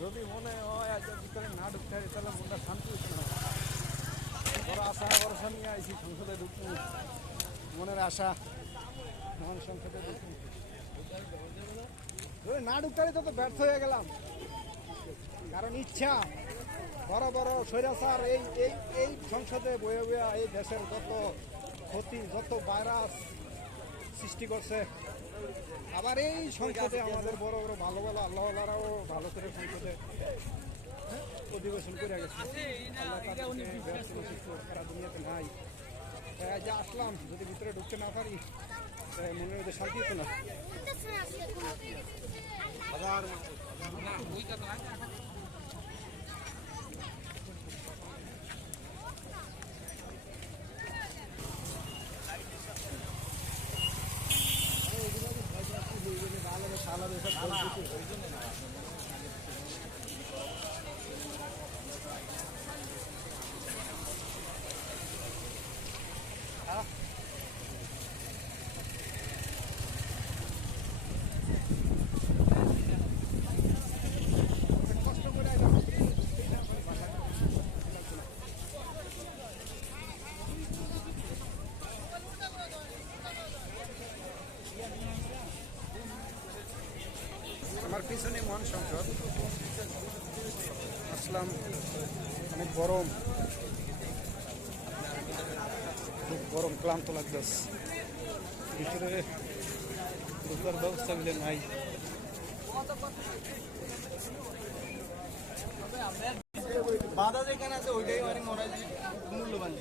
যদি মনে হয় আজ ভিতরে না ঢুকতে পারি তাহলে মনটা শান্তি হচ্ছে না। বড় আশা ভরসা নিয়ে আইছি সংসদে ঢুকবো, মনের আশা মহান সংসদে ঢুকবো। যদি না ঢুকতে পারি তো ব্যর্থ হয়ে গেলাম। কারণ ইচ্ছা বড় বড় স্বৈরাচার এই এই এই সংসদে বয়ে বয়ে এই দেশের যত ক্ষতি, যত ভাইরাস সৃষ্টি করছে। আবার এই সংসদে আমাদের বড় বড় ভালো ভালো আল্লাহওয়ালারাও ভালো করে সংসদে অধিবেশন করে গেছে। সারা দুনিয়াতে নাই। যে আসলাম, যদি ভিতরে ঢুকতে না পারি মনের মধ্যে শান্তি হতো না। আমার পিছনে মহান সংসদ আসলাম, অনেক গরম, খুব গরম, ক্লান্ত লাগতেছে। ভিতরে ঢোকার ব্যবস্থা মিলে নাই। বাধা যেখানে আছে ওইটাই অনেক মূল্যবান।